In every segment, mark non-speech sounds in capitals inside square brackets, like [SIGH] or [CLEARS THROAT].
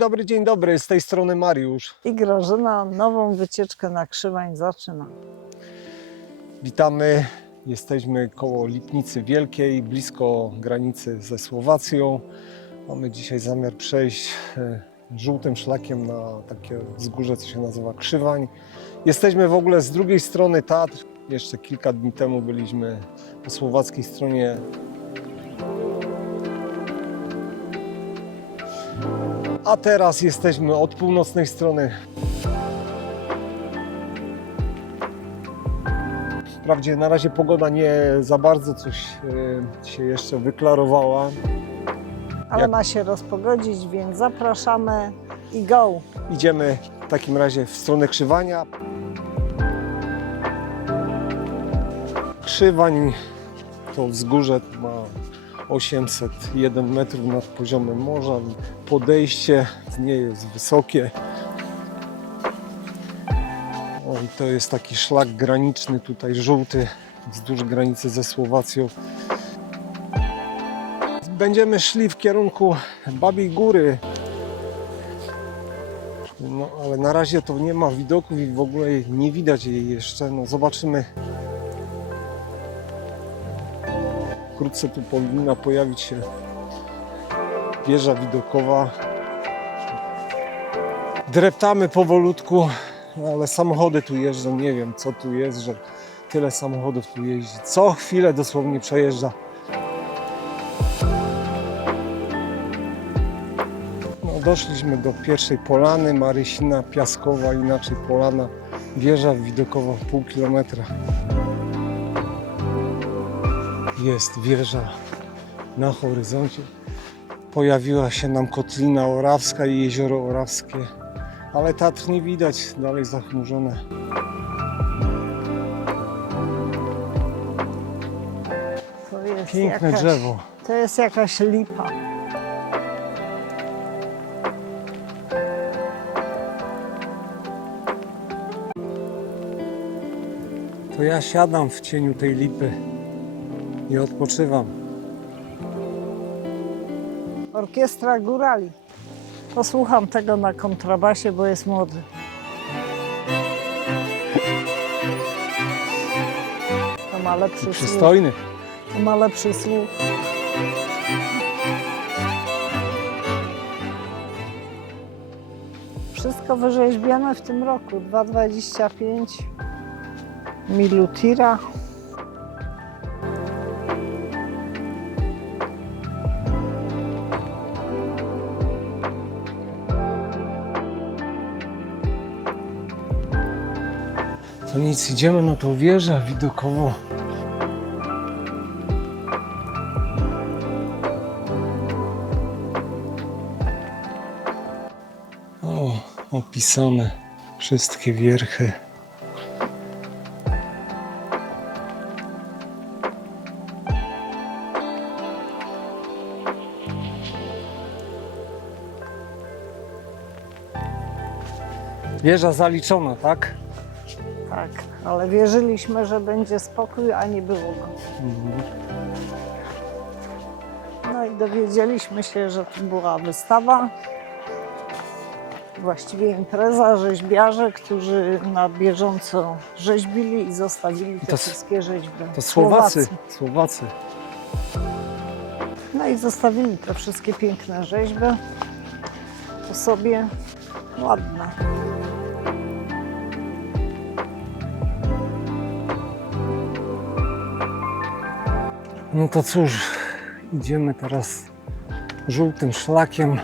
dobry, dzień dobry, z tej strony Mariusz. I Grażyna nową wycieczkę na Krzywań zaczyna. Witamy, jesteśmy koło Lipnicy Wielkiej, blisko granicy ze Słowacją. Mamy dzisiaj zamiar przejść e, żółtym szlakiem na takie wzgórze, co się nazywa Krzywań. Jesteśmy w ogóle z drugiej strony Tatr. Jeszcze kilka dni temu byliśmy po słowackiej stronie A teraz jesteśmy od północnej strony. Wprawdzie na razie pogoda nie za bardzo coś e, się jeszcze wyklarowała. Ale Jak- ma się rozpogodzić, więc zapraszamy i go! Idziemy w takim razie w stronę Krzywania. Krzywań to wzgórze ma 801 metrów nad poziomem morza. Podejście nie jest wysokie. O, i to jest taki szlak graniczny tutaj żółty wzdłuż granicy ze Słowacją. Będziemy szli w kierunku Babiej Góry. No ale na razie to nie ma widoków i w ogóle nie widać jej jeszcze. No zobaczymy. Wkrótce tu powinna pojawić się wieża widokowa. Dreptamy powolutku, ale samochody tu jeżdżą. Nie wiem co tu jest, że tyle samochodów tu jeździ. Co chwilę dosłownie przejeżdża. No, doszliśmy do pierwszej polany, Marysina Piaskowa, inaczej polana, wieża widokowa pół kilometra. Jest wieża na horyzoncie. Pojawiła się nam Kotlina Orawska i Jezioro Orawskie, ale Tatr nie widać, dalej zachmurzone. To jest Piękne jakaś, drzewo. To jest jakaś lipa. To ja siadam w cieniu tej lipy i odpoczywam. Orkiestra Górali. Posłucham tego na kontrabasie, bo jest młody. To ma lepszy słuch. Przystojny. To ma lepszy słuch. Wszystko wyrzeźbione w tym roku. 2,25 Milutira. Nic, idziemy na tą wieżę widokową. O, opisane wszystkie wierchy. Wieża zaliczona, tak? Tak, ale wierzyliśmy, że będzie spokój, a nie było go. No i dowiedzieliśmy się, że tu była wystawa. Właściwie impreza, rzeźbiarze, którzy na bieżąco rzeźbili i zostawili te To wszystkie rzeźby. To Słowacy. Słowacy. No i zostawili te wszystkie piękne rzeźby po sobie. Ładne. No to cóż, idziemy teraz żółtym szlakiem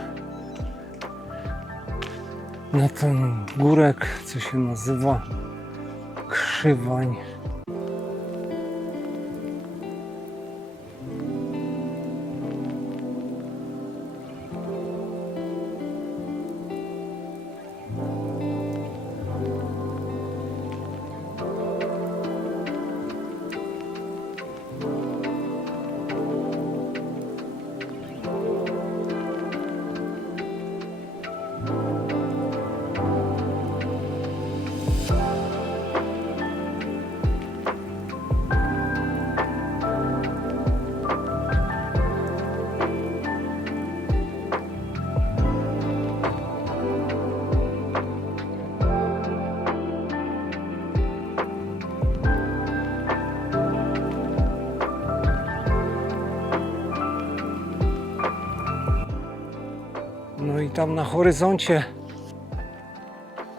na ten górek, co się nazywa Krzywań. No i tam na horyzoncie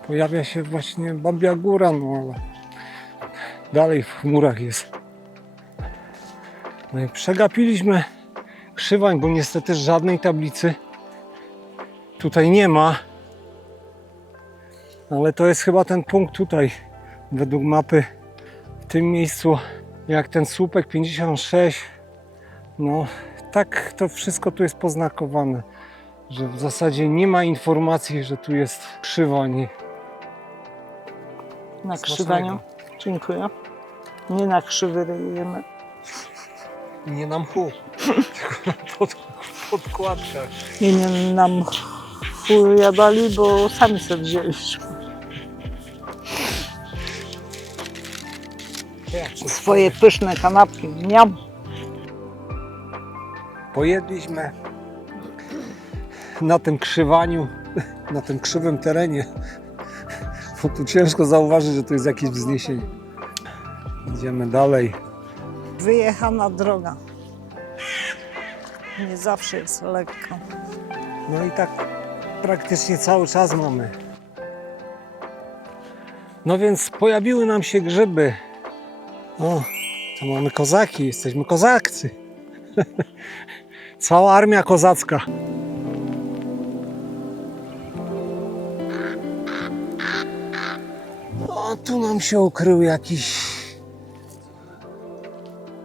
pojawia się właśnie Babia Góra, no ale dalej w chmurach jest. No i przegapiliśmy krzywań, bo niestety żadnej tablicy tutaj nie ma. Ale to jest chyba ten punkt tutaj, według mapy, w tym miejscu, jak ten słupek 56. No, tak to wszystko tu jest poznakowane, że w zasadzie nie ma informacji, że tu jest krzywań. Na krzywaniu. Dziękuję. Nie na krzywy ryjemy. Nie nam hu, tylko na [LAUGHS] pod, podkładkach. Nie, nie nam jadali, bo sami sobie wzięliśmy. Swoje pyszne kanapki. Miam. Pojedliśmy na tym krzywaniu, na tym krzywym terenie. Bo tu ciężko zauważyć, że tu jest jakieś wzniesienie. Idziemy dalej. Wyjechana droga. Nie zawsze jest lekko. No i tak praktycznie cały czas mamy. No więc pojawiły nam się grzyby. O, to mamy kozaki, jesteśmy kozakcy. [LAUGHS] Cała armia kozacka. Tu nam się ukrył jakiś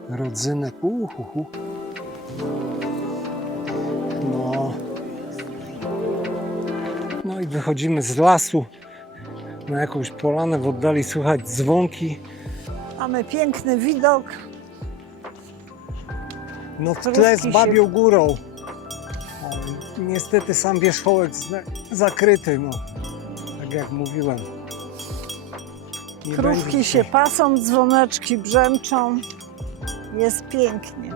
rodzynek. Uhuhu. No. No i wychodzimy z lasu na jakąś polanę, w oddali słychać dzwonki. Mamy piękny widok. No w tle z Babią Górą. Niestety sam wierzchołek zakryty, no. Tak jak mówiłem. Krówki się pasą, dzwoneczki brzęczą. Jest pięknie.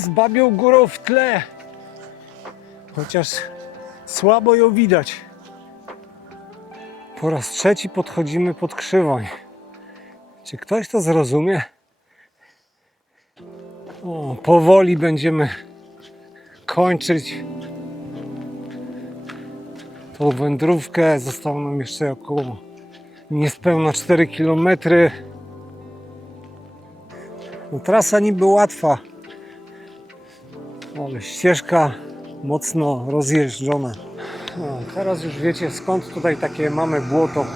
Z Babią Górą w tle. Chociaż słabo ją widać. Po raz trzeci podchodzimy pod krzywań. Czy ktoś to zrozumie? O, powoli będziemy kończyć tą wędrówkę. Zostało nam jeszcze około niespełna 4 km. No, trasa niby łatwa, ale ścieżka mocno rozjeżdżona. No, teraz już wiecie skąd tutaj takie mamy błoto.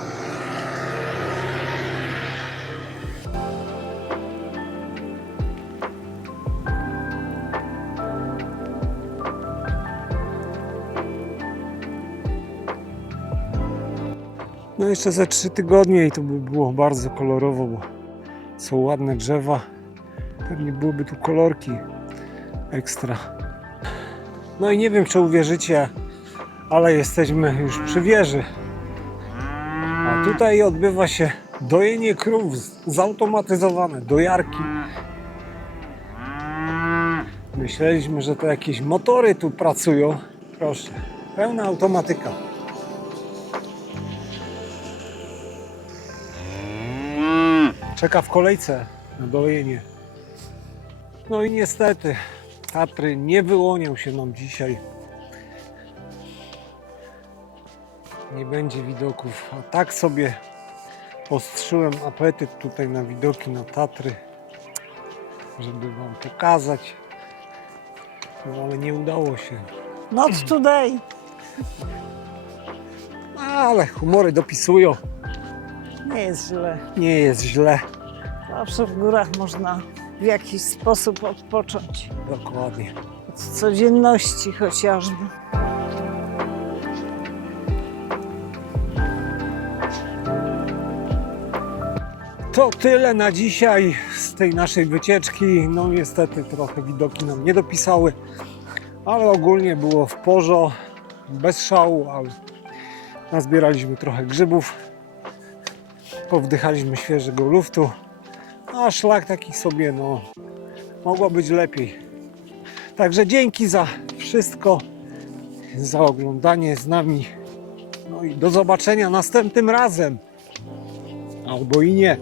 No jeszcze za trzy tygodnie i to by było bardzo kolorowo, bo są ładne drzewa. Pewnie byłyby tu kolorki ekstra. No i nie wiem, czy uwierzycie, ale jesteśmy już przy wieży. A tutaj odbywa się dojenie krów zautomatyzowane, dojarki. Myśleliśmy, że to jakieś motory tu pracują. Proszę, pełna automatyka. Czeka w kolejce na dojenie. No i niestety Tatry nie wyłonią się nam dzisiaj. Nie będzie widoków, a tak sobie ostrzyłem apetyt tutaj na widoki na Tatry, żeby Wam pokazać. No ale nie udało się. Not [CLEARS THROAT] today. Ale humory dopisują. Nie jest źle. Nie jest źle. Zawsze w górach można w jakiś sposób odpocząć. Dokładnie. Od codzienności chociażby. To tyle na dzisiaj z tej naszej wycieczki. No niestety trochę widoki nam nie dopisały, ale ogólnie było w porzo, bez szału, ale nazbieraliśmy trochę grzybów, powdychaliśmy świeżego luftu, a szlak taki sobie, no, mogło być lepiej. Także dzięki za wszystko, za oglądanie z nami. No i do zobaczenia następnym razem. Albo i nie.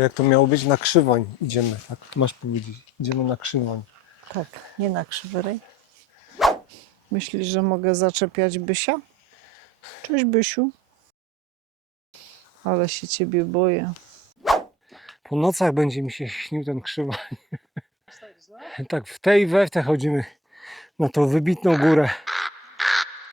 Jak to miało być na krzywań idziemy, tak? Masz powiedzieć. Idziemy na krzywań. Tak, nie na krzywerej. Myślisz, że mogę zaczepiać Bysia? Cześć Bysiu. Ale się ciebie boję. Po nocach będzie mi się śnił ten krzywań. [LAUGHS] Tak w tej i we w te chodzimy na tą wybitną górę.